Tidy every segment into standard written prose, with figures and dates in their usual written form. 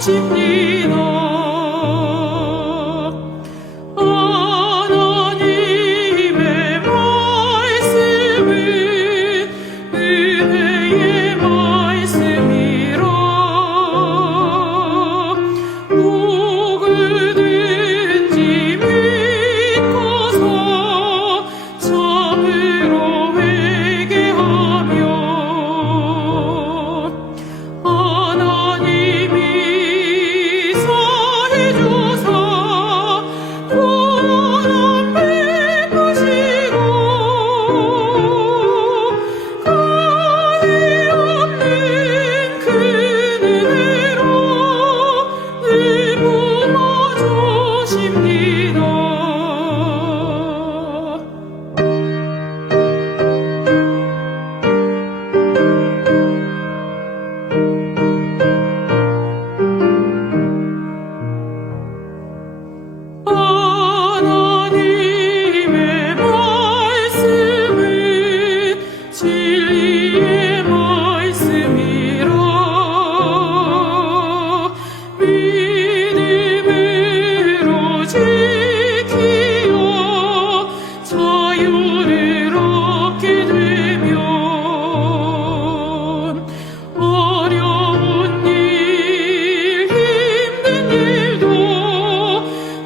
주십니다. 하나님의 말씀은 은혜의 말씀이라. 누구든지 믿고서 참으로 회개하면 하나님이 사해 주사 구원 베푸시고 가히 없는 큰 은혜로 늘 품어주십니다. 하나님의 말씀은 진리의 말씀이라. 믿음으로 지키어 자유를 얻게 되면 어려운 일, 힘든 일도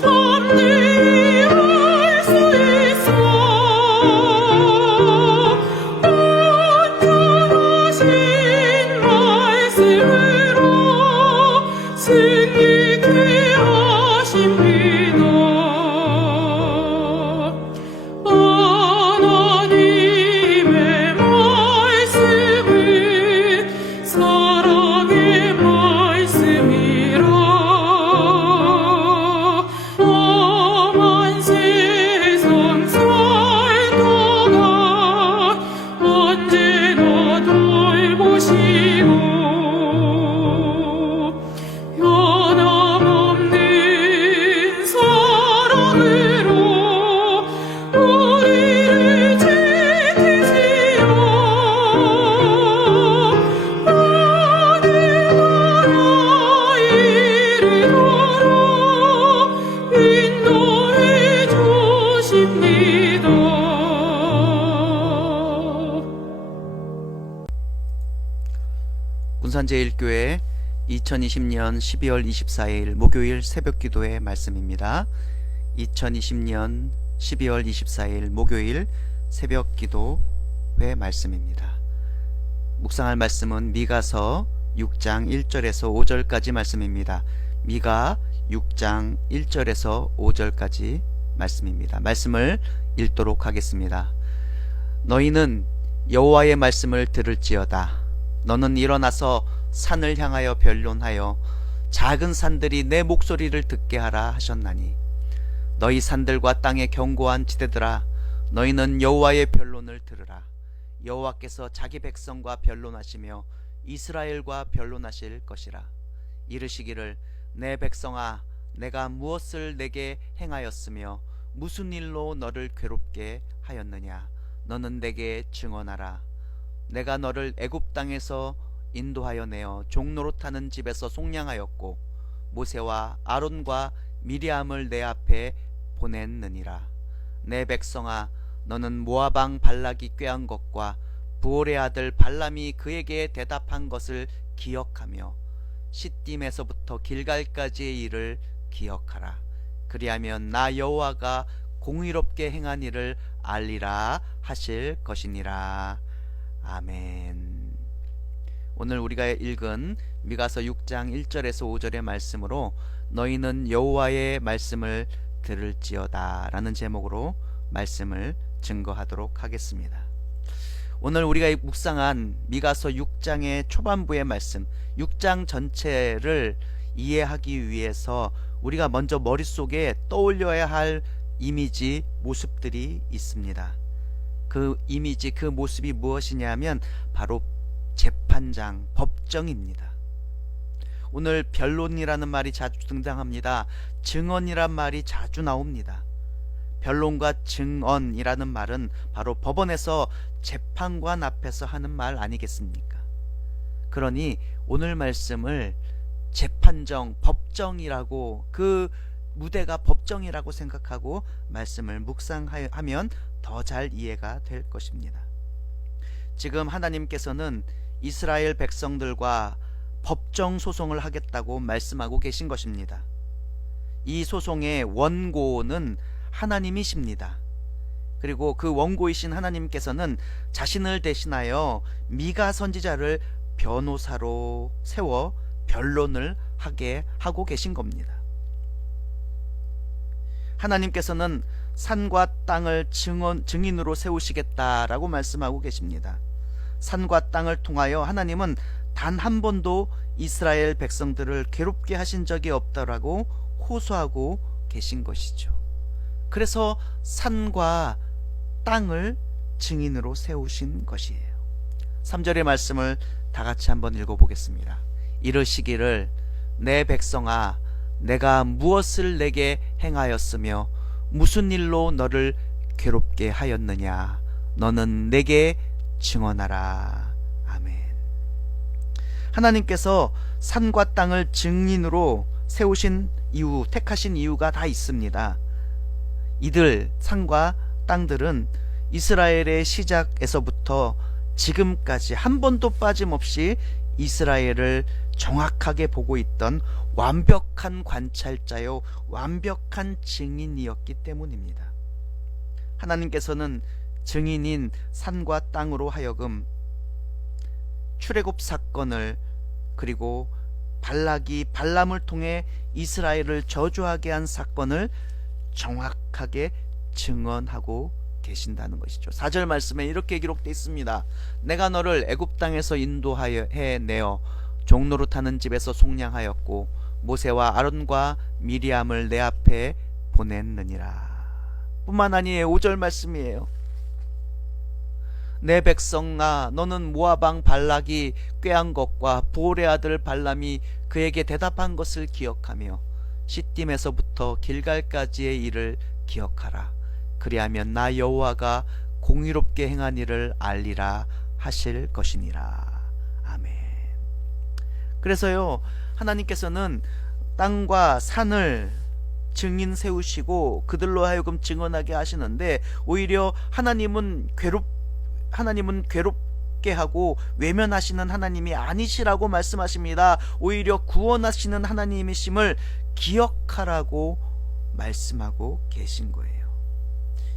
담대히 할 수 있어. 온전하신 말씀으로 승리케 하십니다. 하나님의 말씀은 사랑의 말씀이라. 험한 세상 살다가 언제나 돌보시고 변함없는 사랑으로 우리를 지키시어 하늘 나라 이르도록 인도해 주십니다. 군산제일교회 2020년 12월 24일 목요일 새벽기도의 말씀입니다. 2020년 12월 24일 목요일 새벽기도회 말씀입니다. 묵상할 말씀은 미가서 6장 1절에서 5절까지 말씀입니다. 미가 6장 1절에서 5절까지 말씀입니다. 말씀을 읽도록 하겠습니다. 너희는 여호와의 말씀을 들을지어다. 너는 일어나서 산을 향하여 변론하여 작은 산들이 내 목소리를 듣게 하라 하셨나니 너희 산들과 땅의 견고한 지대들아 너희는 여호와의 변론을 들으라. 여호와께서 자기 백성과 변론하시며 이스라엘과 변론하실 것이라. 이르시기를 내 백성아 내가 무엇을 내게 행하였으며 무슨 일로 너를 괴롭게 하였느냐. 너는 내게 증언하라. 내가 너를 애굽 땅에서 인도하여 내어 종노릇하는 집에서 속량하였고 모세와 아론과 미리암을 내 앞에 보냈느니라. 내 백성아 너는 모압 왕 발락이 꾀한 것과 부올의 아들 발람이 그에게 대답한 것을 기억하며 시딤에서부터 길갈까지의 일을 기억하라. 그리하면 나 여호와가 공의롭게 행한 일을 알리라 하실 것이니라. 아멘. 오늘 우리가 읽은 미가서 6장 1절에서 5절의 말씀으로 너희는 여호와의 말씀을 들을지어다 라는 제목으로 말씀을 증거하도록 하겠습니다. 오늘 우리가 묵상한 미가서 6장의 초반부의 말씀, 6장 전체를 이해하기 위해서 우리가 먼저 머릿속에 떠올려야 할 이미지, 모습들이 있습니다. 그 이미지, 그 모습이 무엇이냐면 바로 재판장, 법정입니다. 오늘 변론이라는 말이 자주 등장합니다. 증언이란 말이 자주 나옵니다. 변론과 증언이라는 말은 바로 법원에서 재판관 앞에서 하는 말 아니겠습니까? 그러니 오늘 말씀을 재판정, 법정이라고, 그 무대가 법정이라고 생각하고 말씀을 묵상하면 더 잘 이해가 될 것입니다. 지금 하나님께서는 이스라엘 백성들과 법정 소송을 하겠다고 말씀하고 계신 것입니다. 이 소송의 원고는 하나님이십니다. 그리고 그 원고이신 하나님께서는 자신을 대신하여 미가 선지자를 변호사로 세워 변론을 하게 하고 계신 겁니다. 하나님께서는 산과 땅을 증인으로 세우시겠다라고 말씀하고 계십니다. 산과 땅을 통하여 하나님은 단 한 번도 이스라엘 백성들을 괴롭게 하신 적이 없다라고 호소하고 계신 것이죠. 그래서 산과 땅을 증인으로 세우신 것이에요. 3절의 말씀을 다 같이 한번 읽어보겠습니다. 이르시기를 내 백성아 내가 무엇을 내게 행하였으며 무슨 일로 너를 괴롭게 하였느냐 너는 내게 증언하라. 아멘. 하나님께서 산과 땅을 증인으로 세우신 이유, 택하신 이유가 다 있습니다. 이들 산과 땅들은 이스라엘의 시작에서부터 지금까지 한 번도 빠짐없이 이스라엘을 정확하게 보고 있던 완벽한 관찰자요 완벽한 증인이었기 때문입니다. 하나님께서는 증인인 산과 땅으로 하여금 출애굽 사건을, 그리고 발락이 발람을 통해 이스라엘을 저주하게 한 사건을 정확하게 증언하고 계신다는 것이죠. 4절 말씀에 이렇게 기록되어 있습니다. 내가 너를 애굽 땅에서 인도하여 해내어 종노릇하는 집에서 속량하였고 모세와 아론과 미리암을 내 앞에 보냈느니라. 뿐만 아니에요. 5절 말씀이에요. 내 백성아 너는 모압 왕 발락이 꾀한 것과 부올의 아들 발람이 그에게 대답한 것을 기억하며 시딤에서부터 길갈까지의 일을 기억하라. 그리하면 나 여호와가 공의롭게 행한 일을 알리라 하실 것이니라. 아멘. 그래서요 하나님께서는 땅과 산을 증인 세우시고 그들로 하여금 증언하게 하시는데, 오히려 하나님은 괴롭게 하고 외면하시는 하나님이 아니시라고 말씀하십니다. 오히려 구원하시는 하나님이심을 기억하라고 말씀하고 계신 거예요.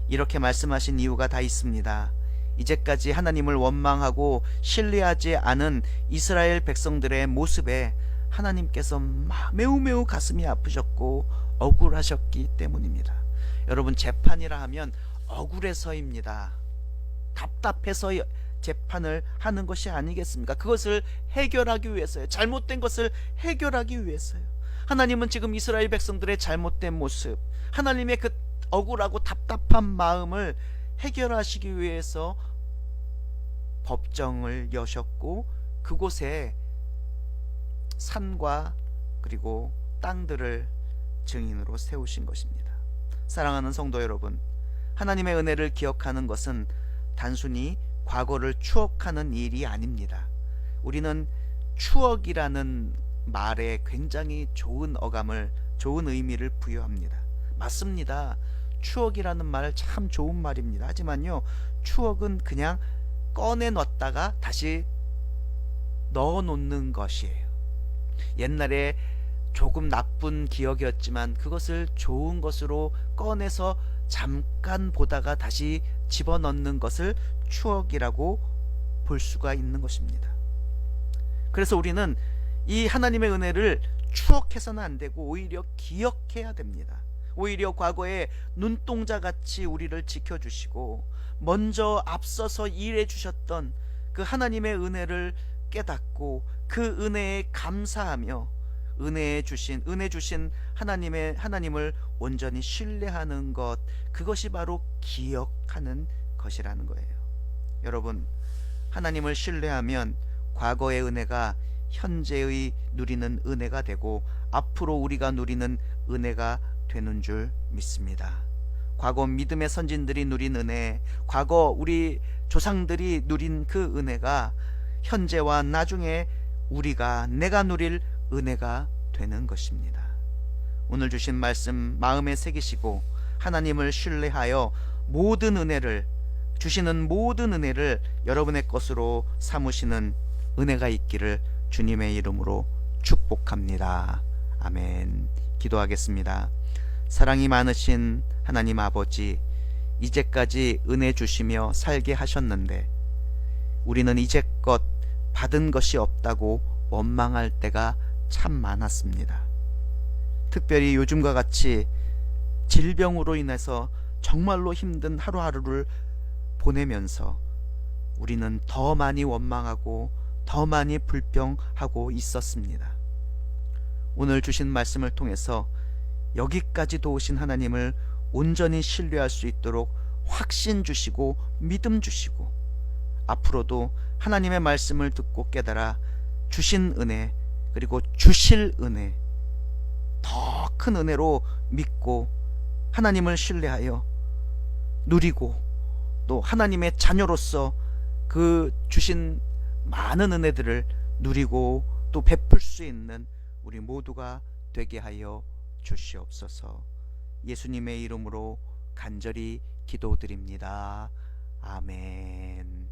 이렇게 말씀하신 이유가 다 있습니다. 이제까지 하나님을 원망하고 신뢰하지 않은 이스라엘 백성들의 모습에 하나님께서 매우 가슴이 아프셨고 억울하셨기 때문입니다. 여러분, 재판이라 하면 억울해서입니다. 답답해서 재판을 하는 것이 아니겠습니까? 그것을 해결하기 위해서요. 잘못된 것을 해결하기 위해서요. 하나님은 지금 이스라엘 백성들의 잘못된 모습, 하나님의 그 억울하고 답답한 마음을 해결하시기 위해서 법정을 여셨고 그곳에 산과 그리고 땅들을 증인으로 세우신 것입니다. 사랑하는 성도 여러분, 하나님의 은혜를 기억하는 것은 단순히 과거를 추억하는 일이 아닙니다. 우리는 추억이라는 말에 굉장히 좋은 어감을, 좋은 의미를 부여합니다. 맞습니다. 추억이라는 말 참 좋은 말입니다. 하지만요, 추억은 그냥 꺼내놨다가 다시 넣어놓는 것이에요. 옛날에 조금 나쁜 기억이었지만 그것을 좋은 것으로 꺼내서 잠깐 보다가 다시 집어넣는 것을 추억이라고 볼 수가 있는 것입니다. 그래서 우리는 이 하나님의 은혜를 추억해서는 안 되고 오히려 기억해야 됩니다. 오히려 과거에 눈동자같이 우리를 지켜주시고 먼저 앞서서 일해 주셨던 그 하나님의 은혜를 깨닫고 그 은혜에 감사하며 은혜 주신 하나님을 온전히 신뢰하는 것, 그것이 바로 기억하는 것이라는 거예요. 여러분, 하나님을 신뢰하면 과거의 은혜가 현재의 누리는 은혜가 되고 앞으로 우리가 누리는 은혜가 되는 줄 믿습니다. 과거 믿음의 선진들이 누린 은혜, 과거 우리 조상들이 누린 그 은혜가 현재와 나중에 내가 누릴 은혜가 되는 것입니다. 오늘 주신 말씀 마음에 새기시고 하나님을 신뢰하여 모든 은혜를, 주시는 모든 은혜를 여러분의 것으로 삼으시는 은혜가 있기를 주님의 이름으로 축복합니다. 아멘. 기도하겠습니다. 사랑이 많으신 하나님 아버지, 이제까지 은혜 주시며 살게 하셨는데 우리는 이제껏 받은 것이 없다고 원망할 때가 참 많았습니다. 특별히 요즘과 같이 질병으로 인해서 정말로 힘든 하루하루를 보내면서 우리는 더 많이 원망하고 더 많이 불평하고 있었습니다. 오늘 주신 말씀을 통해서 여기까지도 오신 하나님을 온전히 신뢰할 수 있도록 확신 주시고 믿음 주시고, 앞으로도 하나님의 말씀을 듣고 깨달아 주신 은혜, 그리고 주실 은혜, 더 큰 은혜로 믿고 하나님을 신뢰하여 누리고, 또 하나님의 자녀로서 그 주신 많은 은혜들을 누리고 또 베풀 수 있는 우리 모두가 되게 하여 주시옵소서. 예수님의 이름으로 간절히 기도드립니다. 아멘.